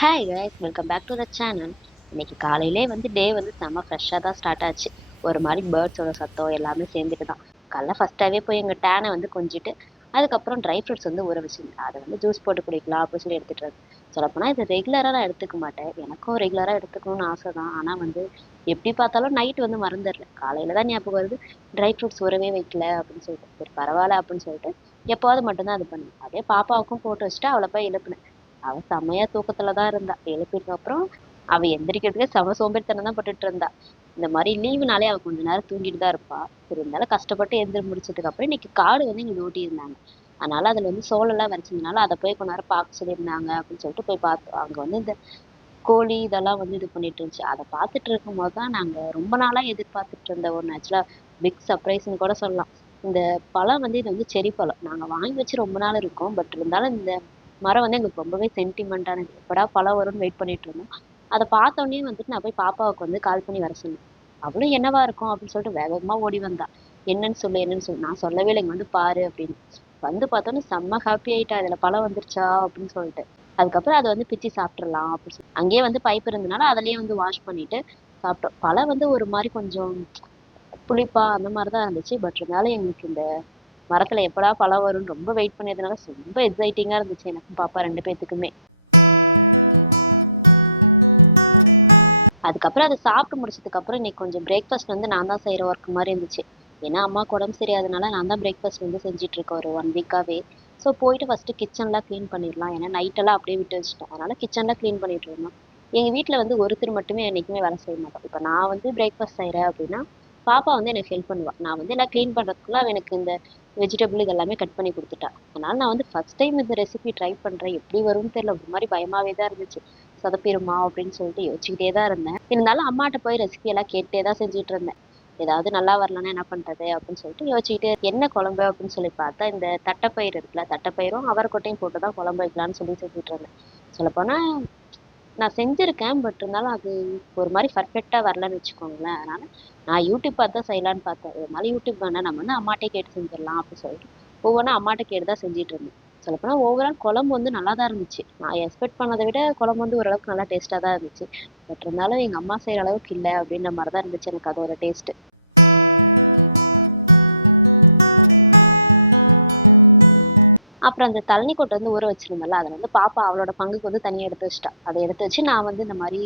Hi guys, welcome back to the channel. இன்னைக்கு காலையிலே வந்து டே வந்து செம்ம ஃப்ரெஷ்ஷாக தான் ஸ்டார்ட் ஆச்சு. ஒரு மாதிரி பேர்ட்ஸோட சத்தம் எல்லாமே சேர்ந்துட்டு தான் காலைல ஃபஸ்ட்டாகவே போய் எங்கள் டேனை வந்து கொஞ்சிட்டு அதுக்கப்புறம் ட்ரை ஃப்ரூட்ஸ் வந்து ஊற வச்சுருந்தேன். அதை வந்து ஜூஸ் போட்டு குடிக்கலாம் அப்படின்னு சொல்லி எடுத்துகிட்டு வந்து சொல்லப்போனால் இது ரெகுலராக நான் எடுத்துக்க மாட்டேன். எனக்கும் ரெகுலராக எடுத்துக்கணும்னு ஆசை தான். ஆனால் வந்து எப்படி பார்த்தாலும் நைட் வந்து மறந்துடுறேன். காலையில் தான் ஞாபகம் வருது ட்ரை ஃப்ரூட்ஸ் ஊறவே வைக்கல அப்படின்னு சொல்லிட்டு. சரி பரவாயில்ல அப்படின்னு சொல்லிட்டு எப்போவாது மட்டும்தான் அது பண்ணுவேன். அதே பாப்பாவுக்கும் போட்டு வச்சுட்டு அவளை போய் எழுப்பினேன். அவ செம்மையா தூக்கத்துல தான் இருந்தா. எழுப்பினதுக்கு அப்புறம் அவ எந்திரிக்கிறதுக்கே செம சோம்பேறித்தனம் தான் பட்டுட்டு இருந்தா. இந்த மாதிரி லீவுனாலே அவ கொஞ்ச நேரம் தூங்கிட்டு தான் இருப்பா. சரி இருந்தாலும் கஷ்டப்பட்டு எந்திரி முடிச்சதுக்கு அப்புறம் இன்னைக்கு காடு வந்து இங்க ஓட்டி இருந்தாங்க. அதனால அதுல வந்து சோளெல்லாம் வரைச்சதுனால அதை போய் கொஞ்ச நேரம் பார்க்க சொல்லியிருந்தாங்க அப்படின்னு சொல்லிட்டு போய் பார்த்தோம். அங்க வந்து இந்த கோழி இதெல்லாம் வந்து இது பண்ணிட்டு இருந்துச்சு. அதை பார்த்துட்டு இருக்கும் போது தான் நாங்க ரொம்ப நாளா எதிர்பார்த்துட்டு இருந்த ஒன்று ஆக்சுவலா பிக் சர்ப்ரைஸ்ன்னு கூட சொல்லலாம். இந்த பழம் வந்து இது வந்து செரி பழம். நாங்க வாங்கி வச்சு ரொம்ப நாள் இருக்கும். பட் இருந்தாலும் இந்த மரம் வந்து எங்களுக்கு ரொம்பவே சென்டிமெண்ட்டானது. எப்படா பழம் வரும்னு வெயிட் பண்ணிட்டு இருந்தோம். அதை பார்த்தோன்னே வந்துட்டு நான் போய் பாப்பாவுக்கு வந்து கால் பண்ணி வர சொன்னேன். அவளும் என்னவா இருக்கும் அப்படின்னு சொல்லிட்டு வேக வேகமா ஓடி வந்தா. என்னன்னு சொல்லு என்னன்னு சொல்லு. நான் சொல்லவே இல்லை, இங்க வந்து பாரு அப்படின்னு. வந்து பார்த்தோன்னே செம்ம ஹாப்பி ஆயிட்டா. இதுல பழம் வந்துருச்சா அப்படின்னு சொல்லிட்டு. அதுக்கப்புறம் அதை வந்து பிச்சு சாப்பிட்றலாம் அப்படின்னு சொல்லி அங்கேயே வந்து பைப் இருந்தனால அதிலேயே வந்து வாஷ் பண்ணிட்டு சாப்பிட்டோம். பழம் வந்து ஒரு மாதிரி கொஞ்சம் புளிப்பா அந்த மாதிரி தான் இருந்துச்சு. பட் இருந்தாலும் எங்களுக்கு இந்த மரத்துல எப்படா பழம் வரும்னு ரொம்ப வெயிட் பண்ணியதுனால ரொம்ப எக்ஸைட்டிங்கா இருந்துச்சு எனக்கும் பாப்பா 2 பேத்துக்குமே. அதுக்கப்புறம் அதை சாப்பிட்டு முடிச்சதுக்கு அப்புறம் இன்னைக்கு கொஞ்சம் பிரேக்ஃபாஸ்ட் வந்து நான் தான் செய்யற ஒர்க் மாதிரி இருந்துச்சு. ஏன்னா அம்மாவுக்கு உடம்பு சரியாதனால நான் தான் பிரேக்ஃபாஸ்ட் வந்து செஞ்சுட்டு இருக்கேன் ஒரு 1 வீக்காவே. ஸோ போயிட்டு ஃபர்ஸ்ட் கிச்சன்லாம் க்ளீன் பண்ணிடலாம். ஏன்னா நைட்டெல்லாம் அப்படியே விட்டு வச்சுட்டேன். அதனால கிச்சன்லாம் க்ளீன் பண்ணிட்டு இருந்தோம். எங்க வீட்டில் வந்து ஒருத்தர் மட்டுமே என்னைக்குமே வேலை செய்ய மாட்டோம். இப்போ நான் வந்து பிரேக்ஃபாஸ்ட் செய்கிறேன் அப்படின்னா பாப்பா வந்து எனக்கு ஹெல்ப் பண்ணுவா. நான் வந்து எல்லாம் க்ளீன் பண்ணுறதுக்குள்ள எனக்கு இந்த வெஜிடபிள் இதெல்லாமே கட் பண்ணி கொடுத்துட்டா. அதனால நான் வந்து ஃபர்ஸ்ட் டைம் இந்த ரெசிபி ட்ரை பண்ணுறேன். எப்படி வரும்னு தெரியல. ஒரு மாதிரி பயமாவே தான் இருந்துச்சு. சொதப்பிருமா அப்படின்னு சொல்லிட்டு யோசிச்சுக்கிட்டே தான் இருந்தேன். இருந்தாலும் அம்மாட்ட போய் ரெசிபி எல்லாம் கேட்டே தான் செஞ்சுட்டு இருந்தேன். ஏதாவது நல்லா வரலன்னா என்ன பண்றது அப்படின்னு சொல்லிட்டு யோசிச்சுக்கிட்டே என்ன குழம்பு அப்படின்னு சொல்லி பார்த்தா இந்த தட்டைப்பயிறு இருக்குல்ல, தட்டைப்பயிரும் அவரைக்கொட்டையும் போட்டு தான் குழம்பு வைக்கலாம்னு சொல்லி செஞ்சுட்டு இருந்தேன். சொல்லப்போனா நான் செஞ்சிருக்கேன். பட் இருந்தாலும் அது ஒரு மாதிரி பர்ஃபெக்டா வரலன்னு வச்சுக்கோங்களேன். அதனால நான் யூடியூப் பார்த்து தான் செய்யலான்னு பார்த்தேன். இருந்தாலும் யூடியூப் வேணா நம்ம வந்து அம்மாட்டே கேட்டு செஞ்சிடலாம் அப்படின்னு சொல்லிட்டு ஒவ்வொன்றா அம்மாட்ட கேட்டு தான் செஞ்சுட்டு இருந்தேன். சொல்லப்போனா ஓவரால் குழம்பு வந்து நல்லா தான் இருந்துச்சு. நான் எக்ஸ்பெக்ட் பண்ணதை விட குழம்பு வந்து ஓரளவுக்கு நல்லா டேஸ்ட்டாக தான் இருந்துச்சு. பட் இருந்தாலும் எங்கள் அம்மா செய்கிற அளவுக்கு இல்லை அப்படின்ற மாதிரி தான் இருந்துச்சு எனக்கு அதோட டேஸ்ட்டு. அப்புறம் அந்த தண்ணி கொட்டை வந்து ஊற வச்சிருந்தேன்ல, அத வந்து பாப்பா அவளோட பங்குக்கு வந்து தனியா எடுத்து வச்சுட்டா. அத எடுத்து வச்சு நான் வந்து இந்த மாரி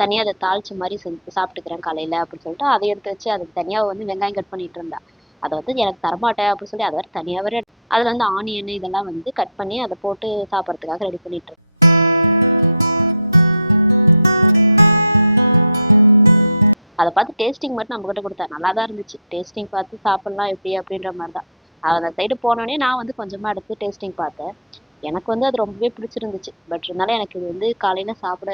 தனியா அத தாளிச்ச மாரி செஞ்சு சாப்பிட்டுக்கிறேன் காலையில அப்படின்னு சொல்லிட்டு, அத எடுத்து வச்சு அதுக்கு தனியா வந்து வெங்காயம் கட் பண்ணிட்டு இருந்தா. அத வந்து எனக்கு தரமாட்டேன் அப்படின்னு சொல்லி அத வேற தனியா வேற அதுல வந்து ஆனியன் இதெல்லாம் வந்து கட் பண்ணி அத போட்டு சாப்பிடறதுக்காக ரெடி பண்ணிட்டு இருந்தா. அத பார்த்து டேஸ்டிங் மட்டும் நம்மகிட்ட குடுத்தா. நல்லா தான் இருந்துச்சு. டேஸ்டிங் பார்த்து சாப்பிடலாம் எப்படி அப்படின்ற மாரி தான். அந்த சைடு போனோனே நான் வந்து கொஞ்சமா எடுத்து டேஸ்டிங் பார்த்தேன். எனக்கு வந்து அது ரொம்பவே பிடிச்சிருந்துச்சு. பட் இருந்தாலும் எனக்கு இது வந்து காலையில சாப்பிட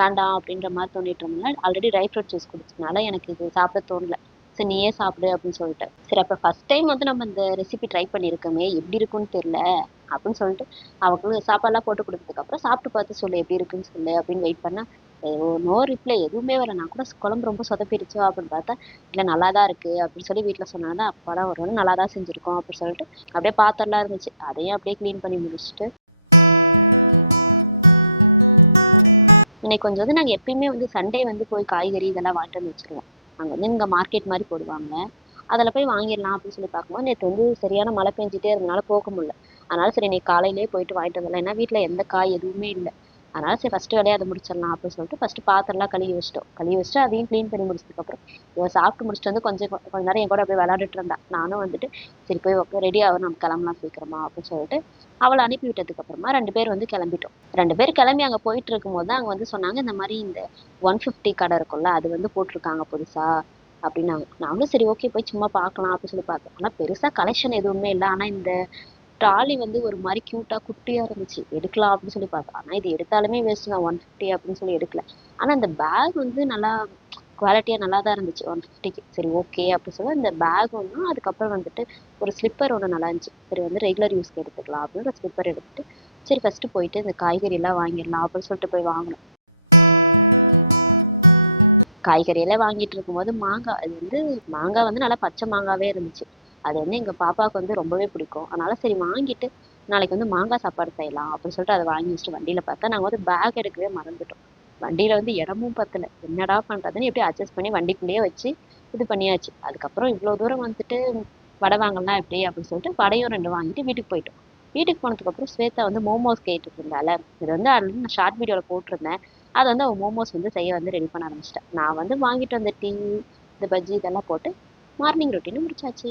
வேண்டாம் அப்படின்ற மாதிரி தோணிட்டு இருந்ததுனால ஆல்ரெடி ட்ரை ஃப்ரூட் ஜூஸ் குடிச்சதுனால எனக்கு இது சாப்பிட தோணல. சரி நீயே சாப்பிடு அப்படின்னு சொல்லிட்டு. சரி அப்ப ஃபர்ஸ்ட் டைம் வந்து நம்ம இந்த ரெசிபி ட்ரை பண்ணியிருக்கோமே எப்படி இருக்குன்னு தெரியல அப்படின்னு சொல்லிட்டு அவங்களுக்கு சாப்பாடுலாம் போட்டு கொடுத்ததுக்கு அப்புறம் சாப்பிட்டு பார்த்து சொல்லு எப்படி இருக்குன்னு சொல்லு அப்படின்னு வெயிட் பண்ணா நோ ரிப்ளை எதுவுமே வரல. நான் கூட குழம்பு ரொம்ப சொதப்பிடுச்சோ அப்படின்னு பார்த்தா இல்லை நல்லா தான் இருக்கு அப்படின்னு சொல்லி வீட்டில் சொன்னாங்க. அப்பாடா ஒரு வேளை நல்லா தான் செஞ்சிருக்கோம் அப்படின்னு சொல்லிட்டு அப்படியே பாத்திரம்லாம் இருந்துச்சு. அதையும் அப்படியே க்ளீன் பண்ணி முடிச்சுட்டு இன்னைக்கு கொஞ்சம் வந்து நாங்கள் எப்பயுமே வந்து சண்டே வந்து போய் காய்கறி இதெல்லாம் வாங்கிட்டு வந்து வச்சிருவோம். அங்கே வந்து இங்கே மார்க்கெட் மாதிரி போடுவாங்க. அதில் போய் வாங்கிடலாம் அப்படின்னு சொல்லி பார்க்கும்போது நேற்று வந்து சரியான மழை பெஞ்சிட்டே இருந்தனால போக முடியல. அதனால சரி இன்னைக்கு காலையிலேயே போயிட்டு வாங்கிட்டு வந்துடலாம். ஏன்னா வீட்டில் எந்த காய் எதுவுமே இல்லை. அதனால சரி ஃபர்ஸ்ட் வேலையை அதை முடிச்சிடலாம் அப்படின்னு சொல்லிட்டு ஃபர்ஸ்ட் பாத்திரம்லாம் கழுவி வச்சிட்டோம். கழுவி வச்சுட்டு அதையும் க்ளீன் பண்ணி முடிச்சதுக்கப்புறம் இவன் சாப்பிட்டு முடிச்சுட்டு வந்து கொஞ்ச நேரம் என் கூட அப்படியே விளையாடிட்டு இருந்தா. நானும் வந்துட்டு சரி போய் ரெடி ஆகும் நம்ம கிளம்பலாம் சீக்கிரமா அப்படின்னு சொல்லிட்டு அவளை அனுப்பி விட்டதுக்கு அப்புறமா 2 பேர் வந்து கிளம்பிட்டோம். 2 பேர் கிளம்பி அங்கே போயிட்டு இருக்கும்போது தான் அங்கே வந்து சொன்னாங்க இந்த மாதிரி இந்த 150 கடை இருக்கும்ல அது வந்து போட்டிருக்காங்க புதுசா அப்படின்னாங்க. நாங்களும் சரி ஓகே போய் சும்மா பார்க்கலாம் அப்படின்னு சொல்லி பார்த்தோம். ஆனால் பெருசாக கலெக்ஷன் எதுவுமே இல்லை. ஆனால் இந்த ட்ராலி வந்து ஒரு மாதிரி க்யூட்டா குட்டியா இருந்துச்சு. எடுக்கலாம் அப்படின்னு சொல்லி பார்த்தோம். ஆனால் இது எடுத்தாலுமே வேஸ்ட் தான் 150 அப்படின்னு சொல்லி எடுக்கல. ஆனால் இந்த பேக் வந்து நல்லா குவாலிட்டியா நல்லா தான் இருந்துச்சு 150க்கு. சரி ஓகே அப்படின்னு சொல்லி இந்த பேக் ஒன்றும் அதுக்கப்புறம் வந்துட்டு ஒரு ஸ்லிப்பர் ஒன்று நல்லா இருந்துச்சு. சரி வந்து ரெகுலர் யூஸ்க்கு எடுத்துக்கலாம் அப்படின்னு ஒரு ஸ்லிப்பர் எடுத்துட்டு சரி ஃபர்ஸ்ட் போயிட்டு இந்த காய்கறி எல்லாம் வாங்கிடலாம் அப்படின்னு சொல்லிட்டு போய் வாங்கினோம். காய்கறி எல்லாம் வாங்கிட்டு இருக்கும்போது மாங்காய் அது வந்து மாங்காய் வந்து நல்லா பச்சை மாங்காவே இருந்துச்சு. அது வந்து எங்க பாப்பாவுக்கு வந்து ரொம்பவே பிடிக்கும். அதனால சரி வாங்கிட்டு நாளைக்கு வந்து மாங்காய் சாப்பாடு செய்யலாம் அப்படின்னு சொல்லிட்டு அதை வாங்கி வச்சுட்டு வண்டியில் பார்த்தா நாங்கள் வந்து பேக் எடுக்கவே மறந்துட்டோம். வண்டியில் வந்து இடமும் பத்தல. என்னடா பண்ணுறதுன்னு எப்படி அட்ஜஸ்ட் பண்ணி வண்டிக்குள்ளேயே வச்சு இது பண்ணியாச்சு. அதுக்கப்புறம் இவ்வளோ தூரம் வந்துட்டு வடை வாங்கலாம் எப்படி அப்படின்னு சொல்லிட்டு வடையும் 2 வாங்கிட்டு வீட்டுக்கு போயிட்டோம். வீட்டுக்கு போனதுக்கப்புறம் ஸ்வேதா வந்து மோமோஸ் கேட்டுட்டு இருந்தால, இது வந்து ஆல்ரெடி நான் ஷார்ட் வீடியோவில் போட்டிருந்தேன். அதை வந்து அவள் மோமோஸ் வந்து செய்ய வந்து ரெடி பண்ண ஆரம்பிச்சிட்டேன். நான் வந்து வாங்கிட்டு வந்த டீ, இந்த பஜ்ஜி இதெல்லாம் போட்டு மார்னிங் ரொட்டீனை முடிச்சாச்சு.